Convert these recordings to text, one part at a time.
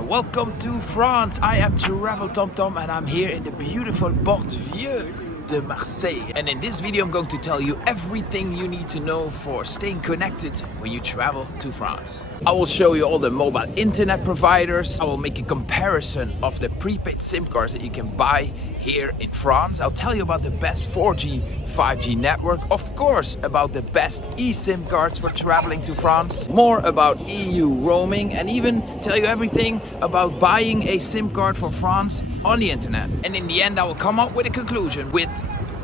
Welcome to France. I am Travel Tom Tom and I'm here in the beautiful Port Vieux de Marseille. And in this video I'm going to tell you everything you need to know for staying connected when you travel to France. I will show you all the mobile internet providers. I will make a comparison of the prepaid SIM cards that you can buy here in France. I'll tell you about the best 4G, 5G network. Of course, about the best eSIM cards for traveling to France. More about EU roaming and even tell you everything about buying a SIM card for France on the internet. And in the end, I will come up with a conclusion with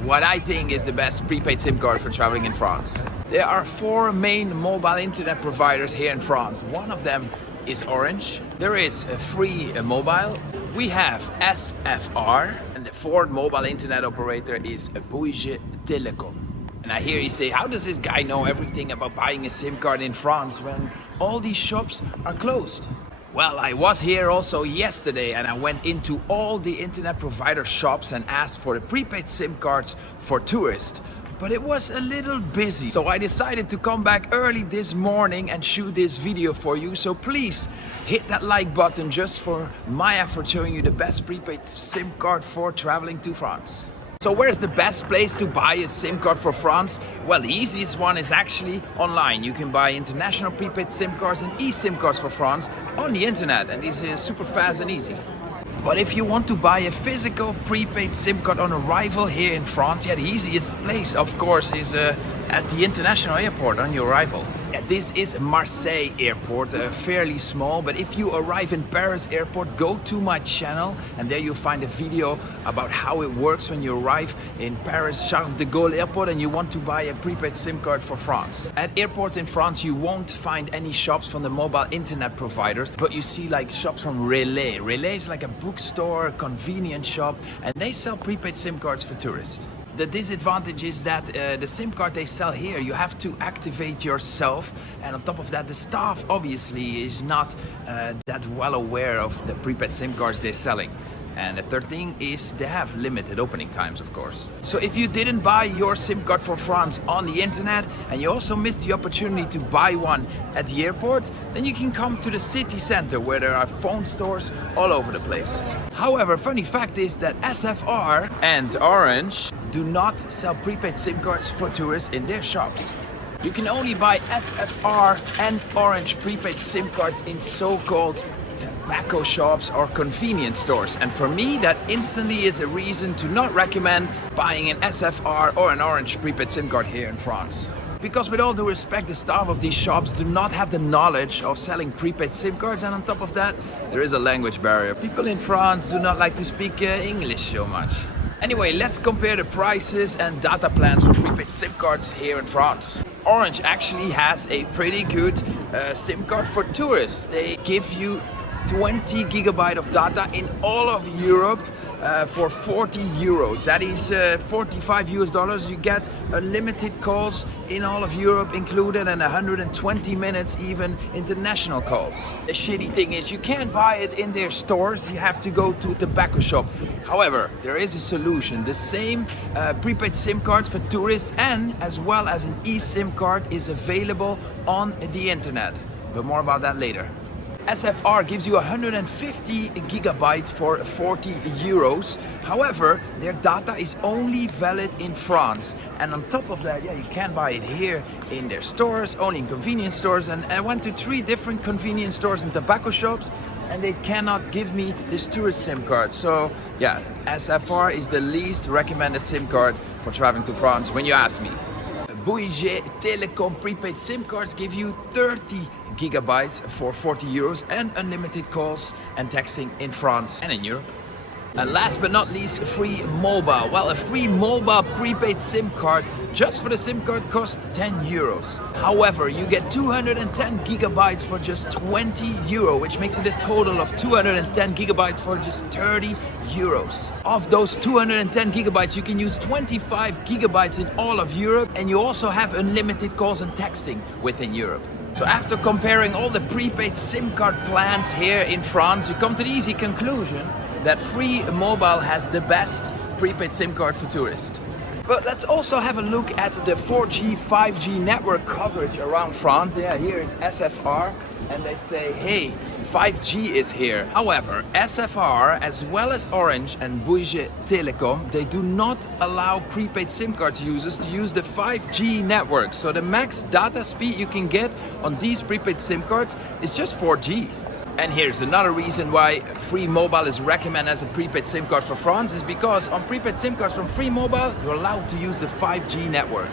what I think is the best prepaid SIM card for traveling in France. There are four main mobile internet providers here in France. One of them is Orange. There is a free mobile. We have SFR, and the fourth mobile internet operator is Bouygues Telecom. And I hear you say, how does this guy know everything about buying a SIM card in France when all these shops are closed? Well, I was here also yesterday and I went into all the internet provider shops and asked for the prepaid SIM cards for tourists. But it was a little busy. So I decided to come back early this morning and shoot this video for you. So please hit that like button just for my effort showing you the best prepaid SIM card for traveling to France. So where's the best place to buy a SIM card for France? Well, the easiest one is actually online. You can buy international prepaid SIM cards and eSIM cards for France on the internet, and this is super fast and easy. But if you want to buy a physical prepaid SIM card on arrival here in France, the easiest place, of course, is at the international airport on your arrival. This is Marseille airport, fairly small, but if you arrive in Paris airport, go to my channel and there you'll find a video about how it works when you arrive in Paris Charles de Gaulle airport and you want to buy a prepaid SIM card for France. At airports in France, you won't find any shops from the mobile internet providers, but you see like shops from Relais. Relais is like a bookstore, convenience shop, and they sell prepaid SIM cards for tourists. The disadvantage is that the SIM card they sell here, you have to activate yourself, and on top of that the staff obviously is not that well aware of the prepaid SIM cards they're selling. And the third thing is they have limited opening times, of course. So if you didn't buy your SIM card for France on the internet and you also missed the opportunity to buy one at the airport, then you can come to the city center where there are phone stores all over the place. However, funny fact is that SFR and Orange do not sell prepaid SIM cards for tourists in their shops. You can only buy SFR and Orange prepaid SIM cards in so-called tobacco shops or convenience stores, and for me that instantly is a reason to not recommend buying an SFR or an Orange prepaid SIM card here in France. Because with all due respect, the staff of these shops do not have the knowledge of selling prepaid SIM cards, and on top of that there is a language barrier. People in France do not like to speak English so much. Anyway, let's compare the prices and data plans for prepaid SIM cards here in France. Orange actually has a pretty good SIM card for tourists. They give you 20 gigabyte of data in all of Europe for 40 euros. That is 45 US dollars. You get unlimited calls in all of Europe included and 120 minutes even international calls. The shitty thing is you can't buy it in their stores. You have to go to a tobacco shop. However, there is a solution. The same prepaid SIM cards for tourists and as well as an eSIM card is available on the internet. But more about that later. SFR gives you 150 gigabyte for 40 euros. However, their data is only valid in France. And on top of that, you can buy it here in their stores, only in convenience stores. And I went to 3 different convenience stores and tobacco shops and they cannot give me this tourist SIM card. So SFR is the least recommended SIM card for traveling to France when you ask me. Bouygues Telecom prepaid SIM cards give you 30 gigabytes for 40 euros and unlimited calls and texting in France and in Europe. And last but not least, free mobile. Well, a free mobile prepaid SIM card just for the SIM card costs 10 euros. However, you get 210 gigabytes for just 20 euro, which makes it a total of 210 gigabytes for just 30 euros. Of those 210 gigabytes, you can use 25 gigabytes in all of Europe, and you also have unlimited calls and texting within Europe. So after comparing all the prepaid SIM card plans here in France, you come to the easy conclusion that free mobile has the best prepaid SIM card for tourists. But let's also have a look at the 4G, 5G network coverage around France. Here is SFR, and they say, hey, 5G is here. However, SFR as well as Orange and Bouygues Telecom, they do not allow prepaid SIM cards users to use the 5G network. So the max data speed you can get on these prepaid SIM cards is just 4G. And here's another reason why Free Mobile is recommended as a prepaid SIM card for France, is because on prepaid SIM cards from Free Mobile, you're allowed to use the 5G network.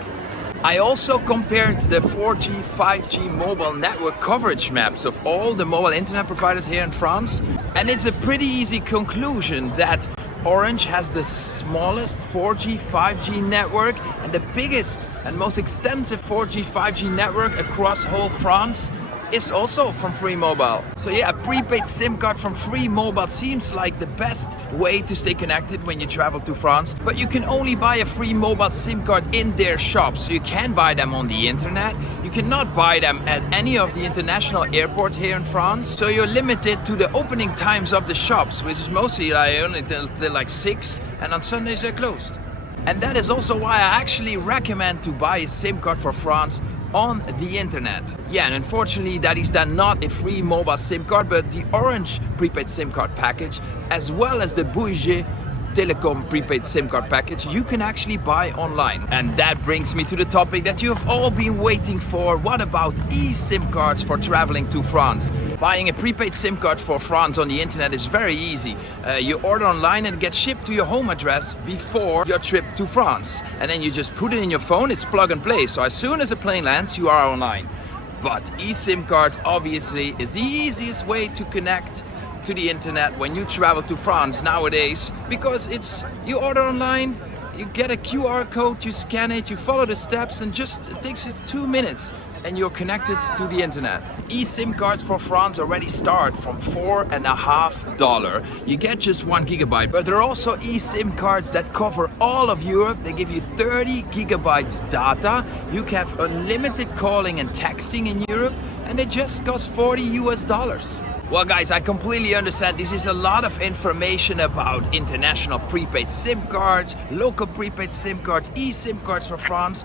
I also compared the 4G, 5G mobile network coverage maps of all the mobile internet providers here in France. And it's a pretty easy conclusion that Orange has the smallest 4G, 5G network and the biggest and most extensive 4G, 5G network across whole France is also from Free Mobile. So yeah, a prepaid SIM card from Free Mobile seems like the best way to stay connected when you travel to France. But you can only buy a Free Mobile SIM card in their shops. So you can buy them on the internet. You cannot buy them at any of the international airports here in France. So you're limited to the opening times of the shops, which is mostly like only till like 6, and on Sundays they're closed. And that is also why I actually recommend to buy a SIM card for France on the internet. Yeah, and unfortunately that is then not a Free Mobile SIM card, but the Orange prepaid SIM card package as well as the Bouygues Telecom prepaid SIM card package you can actually buy online. And that brings me to the topic that you have all been waiting for. What about eSIM cards for traveling to France? Buying a prepaid SIM card for France on the internet is very easy. You order online and it gets shipped to your home address before your trip to France. And then you just put it in your phone, it's plug and play. So as soon as the plane lands, you are online. But eSIM cards obviously is the easiest way to connect to the internet when you travel to France nowadays, because you order online, you get a QR code, you scan it, you follow the steps, and it takes 2 minutes and you're connected to the internet. eSIM cards for France already start from $4.50. You get just 1 gigabyte, but there are also eSIM cards that cover all of Europe. They give you 30 gigabytes data. You can have unlimited calling and texting in Europe, and they just cost $40. Well guys, I completely understand this is a lot of information about international prepaid SIM cards, local prepaid SIM cards, eSIM cards for France.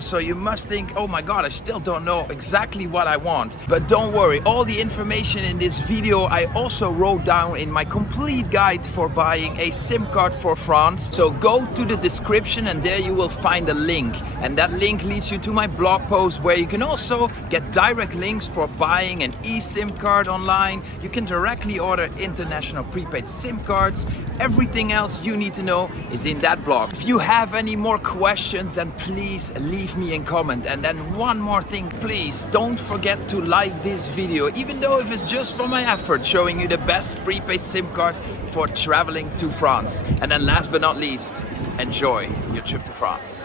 So you must think, oh my god, I still don't know exactly what I want. But don't worry, all the information in this video I also wrote down in my complete guide for buying a SIM card for France. So go to the description and there you will find a link. And that link leads you to my blog post where you can also get direct links for buying an eSIM card online. You can directly order international prepaid SIM cards. Everything else you need to know is in that blog. If you have any more questions, then please leave me a comment. And then one more thing, please don't forget to like this video, even though if it's just for my effort showing you the best prepaid SIM card for traveling to France. And then last but not least, enjoy your trip to France.